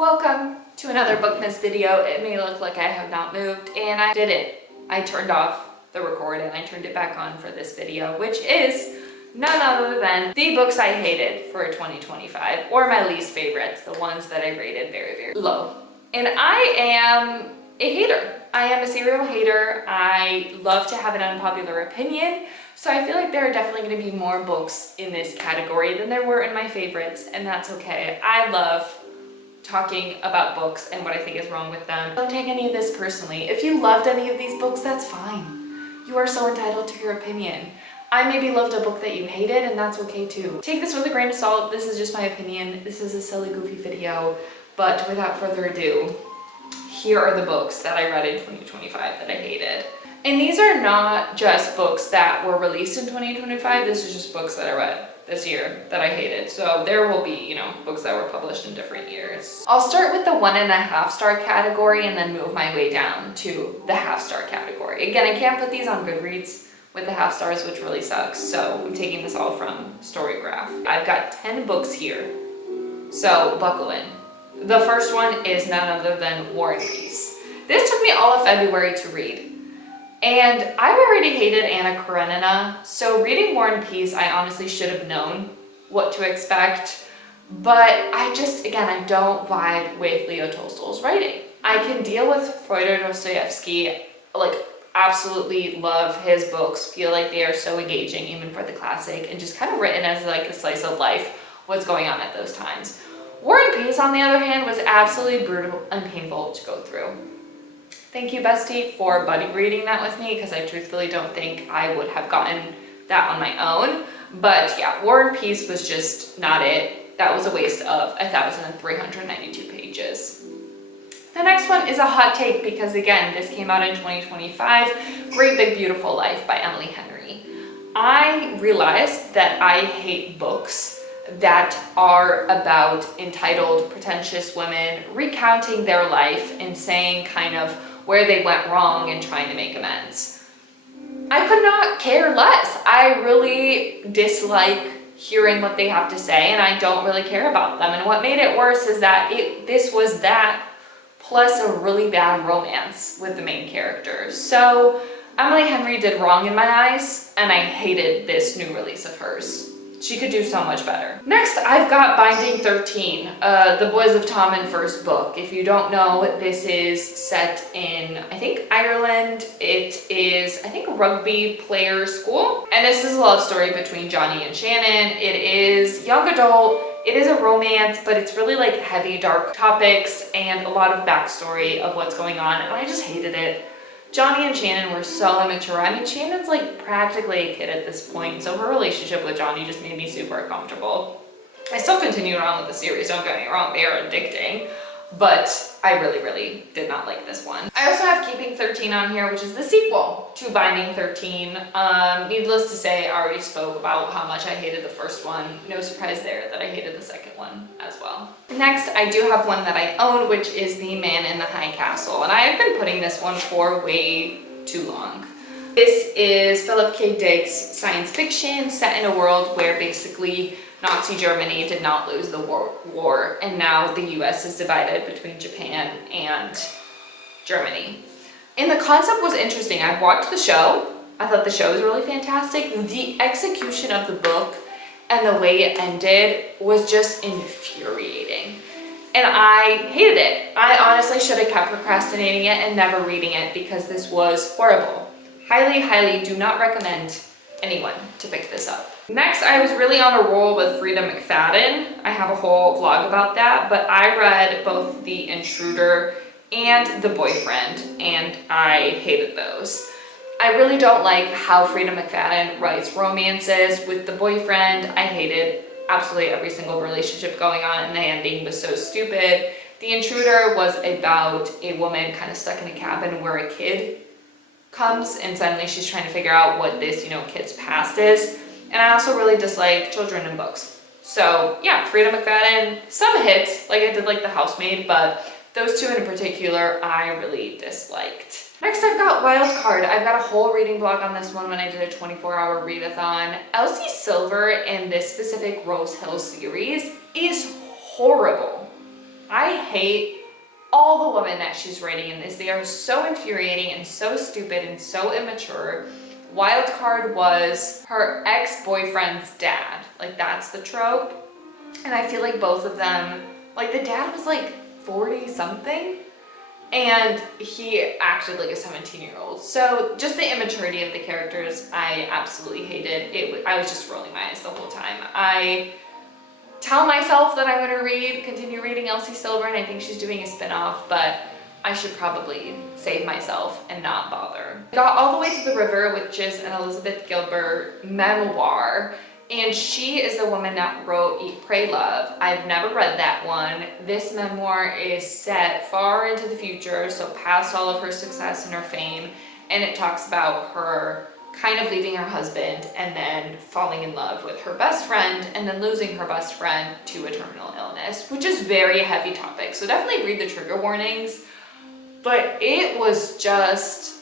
Welcome to another Bookmas video. It may look like I have not moved, and I didn't. I turned off the record and I turned it back on for this video, which is none other than the books I hated for 2025, or my least favorites, the ones that I rated very, very low. And I am a hater. I am a serial hater. I love to have an unpopular opinion, so I feel like there are definitely going to be more books in this category than there were in my favorites, and that's okay. I love talking about books and what I think is wrong with them. Don't take any of this personally. If you loved any of these books, that's fine. You are so entitled to your opinion. I maybe loved a book that you hated, and that's okay too. Take this with a grain of salt. This is just my opinion. This is a silly, goofy video, but without further ado, here are the books that I read in 2025 that I hated. And these are not just books that were released in 2025. This is just books that I read this year that I hated. So there will be, books that were published in different years. I'll start with the 1.5 star category and then move my way down to the half star category. Again, I can't put these on Goodreads with the half stars, which really sucks. So I'm taking this all from Storygraph. I've got 10 books here, so buckle in. The first one is none other than War and Peace. This took me all of February to read. And I already hated Anna Karenina, so reading War and Peace, I honestly should have known what to expect. But I don't vibe with Leo Tolstoy's writing. I can deal with Fyodor Dostoevsky, absolutely love his books, feel like they are so engaging even for the classic, and just kind of written as a slice of life, what's going on at those times. War and Peace, on the other hand, was absolutely brutal and painful to go through. Thank you, bestie, for buddy reading that with me, because I truthfully don't think I would have gotten that on my own. But yeah, War and Peace was just not it. That was a waste of 1,392 pages. The next one is a hot take because, again, this came out in 2025, Great Big Beautiful Life by Emily Henry. I realized that I hate books that are about entitled, pretentious women recounting their life and saying kind of where they went wrong and trying to make amends. I could not care less. I really dislike hearing what they have to say, and I don't really care about them. And what made it worse is that this was that plus a really bad romance with the main characters. So Emily Henry did wrong in my eyes, and I hated this new release of hers. She could do so much better. Next, I've got Binding 13, The Boys of Tommen first book. If you don't know, this is set in, I think, Ireland. It is, I think, a rugby player school. And this is a love story between Johnny and Shannon. It is young adult. It is a romance, but it's really heavy, dark topics and a lot of backstory of what's going on. And I just hated it. Johnny and Shannon were so immature. I mean, Shannon's practically a kid at this point, so her relationship with Johnny just made me super uncomfortable. I still continued on with the series, don't get me wrong, they are addicting, but I really, really did not like this one. I also have Keeping 13 on here, which is the sequel to Binding 13. Needless to say, I already spoke about how much I hated the first one. No surprise there that I hated the second one as well. Next, I do have one that I own, which is The Man in the High Castle, and I have been putting this one for way too long. This is Philip K. Dick's science fiction set in a world where basically Nazi Germany did not lose the war, and now the US is divided between Japan and Germany. And the concept was interesting. I watched the show. I thought the show was really fantastic. The execution of the book and the way it ended was just infuriating. And I hated it. I honestly should have kept procrastinating it and never reading it because this was horrible. Highly, highly do not recommend anyone to pick this up. Next, I was really on a roll with Frida McFadden. I have a whole vlog about that, but I read both The Intruder and The Boyfriend, and I hated those. I really don't like how Frida McFadden writes romances. With The Boyfriend, I hated absolutely every single relationship going on, and the ending was so stupid. The Intruder was about a woman kind of stuck in a cabin where a kid comes, and suddenly she's trying to figure out what this, kid's past is. And I also really dislike children in books. So yeah, Frida McFadden, some hits, I did The Housemaid, but those two in particular, I really disliked. Next, I've got Wildcard. I've got a whole reading blog on this one when I did a 24-hour readathon. Elsie Silver in this specific Rose Hill series is horrible. I hate all the women that she's writing in this. They are so infuriating and so stupid and so immature. Wild card was her ex-boyfriend's dad. Like, that's the trope. And I feel like both of them, like, the dad was like 40 something and he acted like a 17-year-old. So just the immaturity of the characters, I absolutely hated it. I was just rolling my eyes the whole time. I tell myself that I'm going to continue reading Elsie Silver, and I think she's doing a spin-off, but I should probably save myself and not bother. Got all the way to the river, which is an Elizabeth Gilbert memoir, and she is the woman that wrote Eat, Pray, Love. I've never read that one. This memoir is set far into the future, so past all of her success and her fame, and it talks about her kind of leaving her husband and then falling in love with her best friend and then losing her best friend to a terminal illness, which is very heavy topic. So definitely read the trigger warnings, but it was just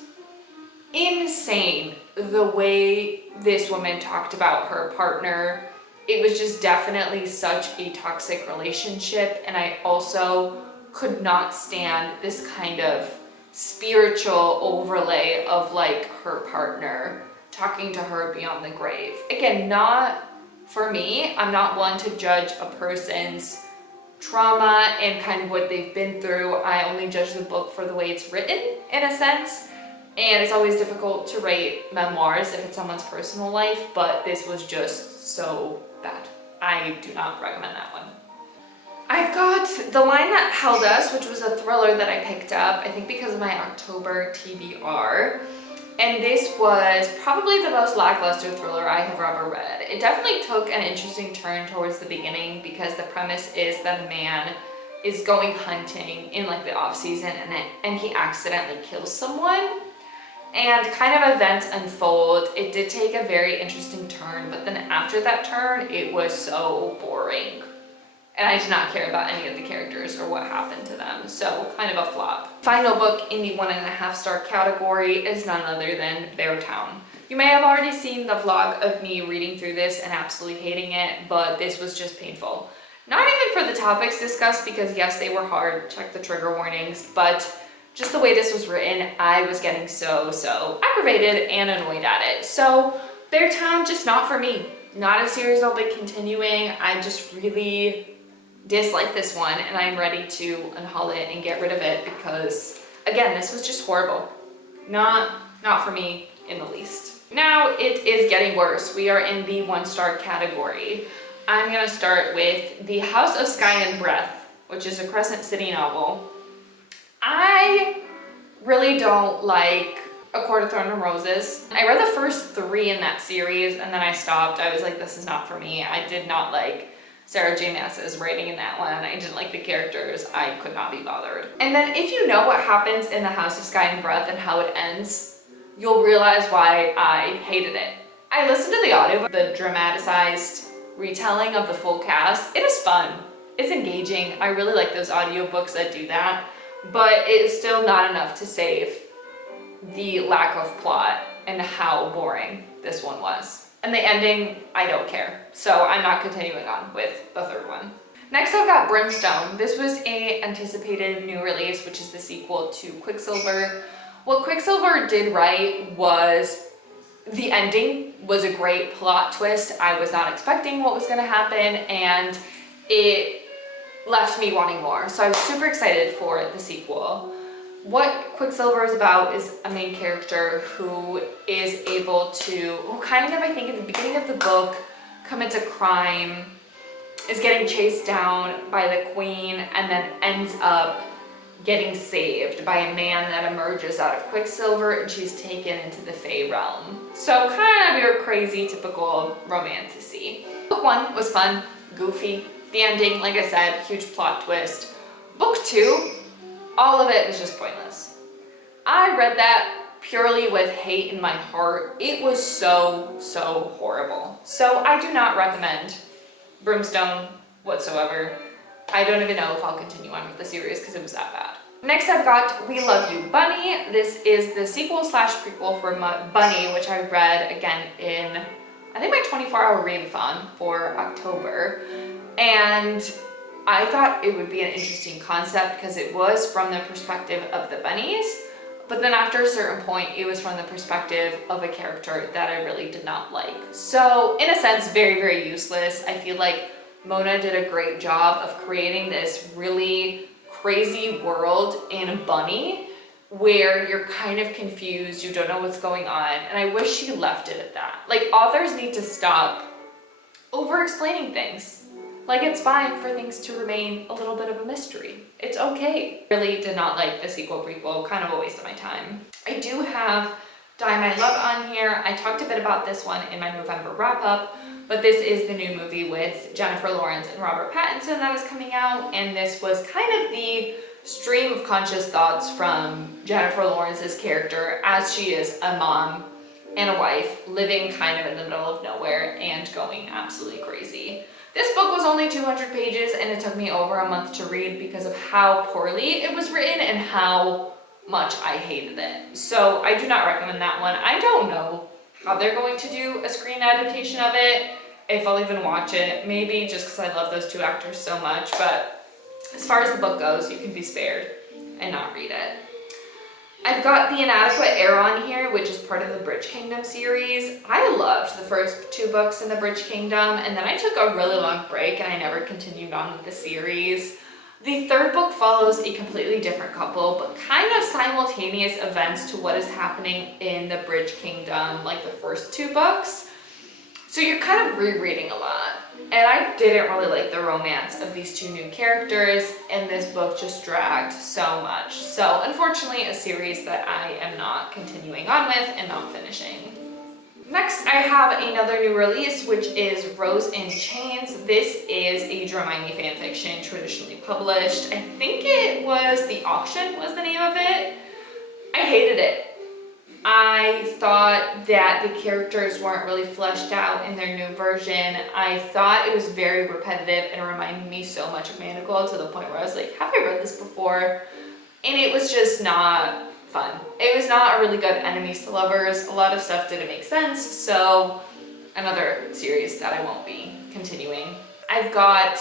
insane the way this woman talked about her partner. It was just definitely such a toxic relationship, and I also could not stand this kind of spiritual overlay of like her partner talking to her beyond the grave. Again, not for me. I'm not one to judge a person's trauma and kind of what they've been through. I only judge the book for the way it's written, in a sense. And it's always difficult to rate memoirs if it's someone's personal life, but this was just so bad. I do not recommend that one. I've got The Line That Held Us, which was a thriller that I picked up, I think because of my October TBR. And this was probably the most lackluster thriller I have ever read. It definitely took an interesting turn towards the beginning because the premise is that a man is going hunting in like the off season and he accidentally kills someone. And kind of events unfold. It did take a very interesting turn, but then after that turn, it was so boring. And I did not care about any of the characters or what happened to them, so kind of a flop. Final book in the 1.5 star category is none other than Beartown. You may have already seen the vlog of me reading through this and absolutely hating it, but this was just painful. Not even for the topics discussed, because yes, they were hard, check the trigger warnings, but just the way this was written, I was getting so aggravated and annoyed at it. So Beartown, just not for me. Not a series I'll be continuing. I just really dislike this one, and I'm ready to unhaul it and get rid of it because, again, this was just horrible. Not for me in the least. Now it is getting worse. We are in the 1-star category. I'm gonna start with The House of Sky and Breath, which is a Crescent City novel. I really don't like A Court of Thorns and Roses. I read the first 3 in that series and then I stopped. I was like, this is not for me. I did not like Sarah J. Maas's writing in that one. I didn't like the characters. I could not be bothered. And then if you know what happens in The House of Sky and Breath and how it ends, you'll realize why I hated it. I listened to the audiobook, the dramatized retelling of the full cast. It is fun. It's engaging. I really like those audiobooks that do that, but it is still not enough to save the lack of plot and how boring this one was. And the ending, I don't care. So I'm not continuing on with the 3rd one. Next I've got Brimstone. This was an anticipated new release, which is the sequel to Quicksilver. What Quicksilver did right was the ending was a great plot twist. I was not expecting what was gonna happen, and it left me wanting more. So I was super excited for the sequel. What Quicksilver is about is a main character who is able to, who kind of, I think, at the beginning of the book, commits a crime, is getting chased down by the queen, and then ends up getting saved by a man that emerges out of Quicksilver, and she's taken into the Fae realm. So kind of your crazy, typical romantasy. Book 1 was fun, goofy. The ending, like I said, huge plot twist. Book 2, all of it was just pointless. I read that purely with hate in my heart. It was so horrible. So I do not recommend Brimstone whatsoever. I don't even know if I'll continue on with the series because it was that bad. Next I've got We Love You, Bunny. This is the sequel / prequel for Bunny, which I read again in, I think, my 24-hour readathon for October. And I thought it would be an interesting concept because it was from the perspective of the bunnies, but then after a certain point, it was from the perspective of a character that I really did not like. So in a sense, very, very useless. I feel like Mona did a great job of creating this really crazy world in Bunny where you're kind of confused, you don't know what's going on, and I wish she left it at that. Like, authors need to stop over-explaining things. Like, it's fine for things to remain a little bit of a mystery. It's okay. Really did not like the sequel prequel, kind of a waste of my time. I do have Die My Love on here. I talked a bit about this one in my November wrap-up, but this is the new movie with Jennifer Lawrence and Robert Pattinson that is coming out, and this was kind of the stream of conscious thoughts from Jennifer Lawrence's character as she is a mom and a wife living kind of in the middle of nowhere and going absolutely crazy. This book was only 200 pages and it took me over a month to read because of how poorly it was written and how much I hated it. So I do not recommend that one. I don't know how they're going to do a screen adaptation of it, if I'll even watch it, maybe just because I love those two actors so much, but as far as the book goes, you can be spared and not read it. I've got The Inadequate Heir on here, which is part of the Bridge Kingdom series. I loved the first two books in the Bridge Kingdom, and then I took a really long break and I never continued on with the series. The third book follows a completely different couple, but kind of simultaneous events to what is happening in the Bridge Kingdom, like the first two books. So you're kind of rereading a lot. And I didn't really like the romance of these two new characters, and this book just dragged so much. So unfortunately, a series that I am not continuing on with and not finishing. Next, I have another new release, which is Rose in Chains. This is a Hermione fanfiction traditionally published. I think it was The Auction was the name of it. I hated it. I thought that the characters weren't really fleshed out in their new version. I thought it was very repetitive and reminded me so much of Manacle to the point where I was like, have I read this before? And it was just not fun. It was not a really good enemies to lovers. A lot of stuff didn't make sense, so another series that I won't be continuing. I've got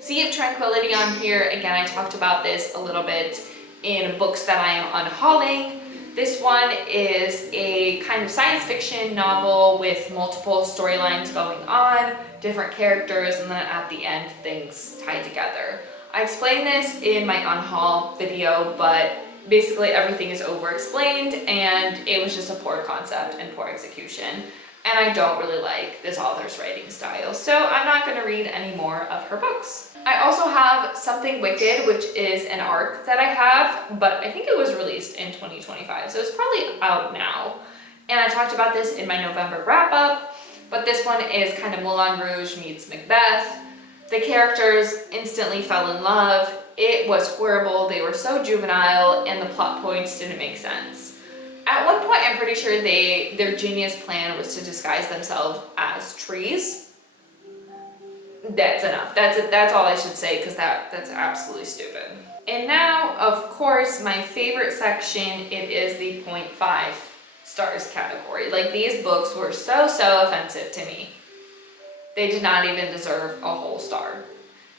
Sea of Tranquility on here. Again, I talked about this a little bit in books that I am unhauling. This one is a kind of science fiction novel with multiple storylines going on, different characters, and then at the end, things tied together. I explained this in my unhaul video, but basically everything is over-explained and it was just a poor concept and poor execution. And I don't really like this author's writing style, so I'm not going to read any more of her books. I also have Something Wicked, which is an arc that I have, but I think it was released in 2025, so it's probably out now. And I talked about this in my November wrap-up, but this one is kind of Moulin Rouge meets Macbeth. The characters instantly fell in love. It was horrible, they were so juvenile, and the plot points didn't make sense. At one point, I'm pretty sure their genius plan was to disguise themselves as trees. That's enough. That's all I should say, because that's absolutely stupid. And now, of course, my favorite section, it is the 0.5 stars category. Like, these books were so offensive to me. They did not even deserve a whole star.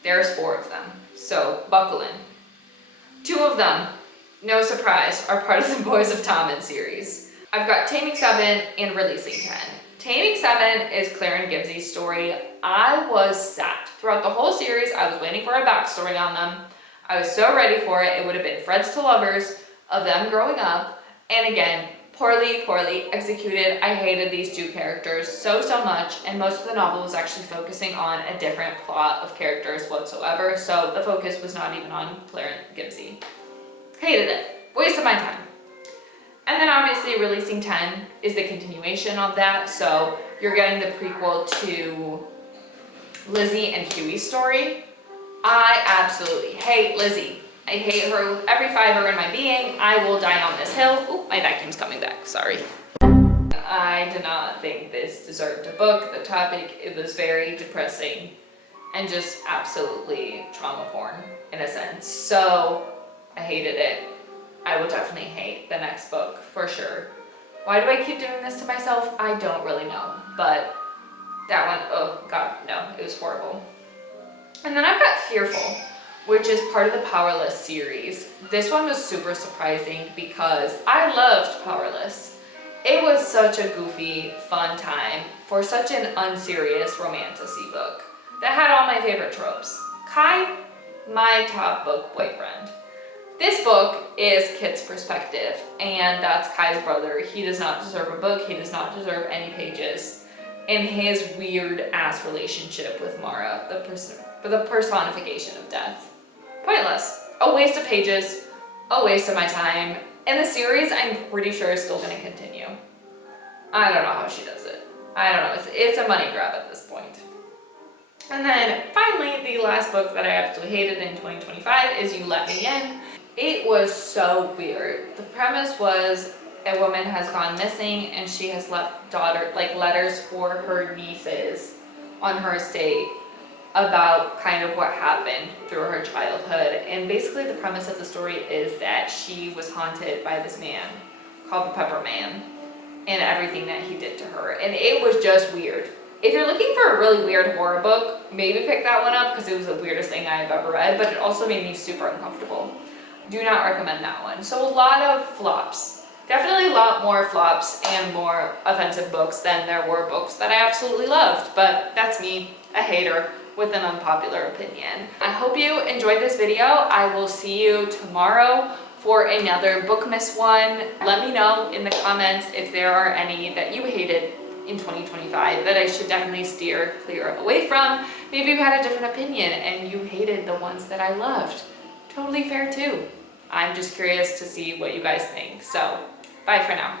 There's 4 of them, so buckle in. 2 of them, no surprise, are part of the Boys of Tommen series. I've got Taming 7 and Releasing 10. Taming 7 is Claire and Gibbs's story. I was sad. Throughout the whole series, I was waiting for a backstory on them. I was so ready for it. It would have been Friends to Lovers of them growing up. And again, poorly executed. I hated these 2 characters so much. And most of the novel was actually focusing on a different plot of characters whatsoever. So the focus was not even on Claire and Gibbsy. Hated it. Waste of my time. And then obviously Releasing 10 is the continuation of that, so you're getting the prequel to Lizzie and Huey's story. I absolutely hate Lizzie. I hate her with every fiber in my being. I will die on this hill. Ooh, my vacuum's coming back, sorry. I did not think this deserved a book. The topic, it was very depressing and just absolutely trauma porn in a sense. So I hated it. I will definitely hate the next book for sure. Why do I keep doing this to myself? I don't really know, but that one, oh god, no, it was horrible. And then I've got Fearful, which is part of the Powerless series. This one was super surprising because I loved Powerless. It was such a goofy, fun time for such an unserious romantasy book that had all my favorite tropes. Kai, my top book boyfriend. This book is Kit's perspective, and that's Kai's brother. He does not deserve a book. He does not deserve any pages in his weird ass relationship with Mara, the personification of death. Pointless. A waste of pages, a waste of my time. And the series, I'm pretty sure, is still going to continue. I don't know how she does it. I don't know. It's a money grab at this point. And then finally, the last book that I absolutely hated in 2025 is You Let Me In. It was so weird. The premise was a woman has gone missing and she has left letters for her nieces on her estate about kind of what happened through her childhood. And basically the premise of the story is that she was haunted by this man called the Pepper Man and everything that he did to her. And it was just weird. If you're looking for a really weird horror book, maybe pick that one up because it was the weirdest thing I've ever read, but it also made me super uncomfortable. Do not recommend that one. So a lot of flops. Definitely a lot more flops and more offensive books than there were books that I absolutely loved, but that's me, a hater with an unpopular opinion. I hope you enjoyed this video. I will see you tomorrow for another Bookmas one. Let me know in the comments if there are any that you hated in 2025 that I should definitely steer clear away from. Maybe you had a different opinion and you hated the ones that I loved. Totally fair too. I'm just curious to see what you guys think. So, bye for now.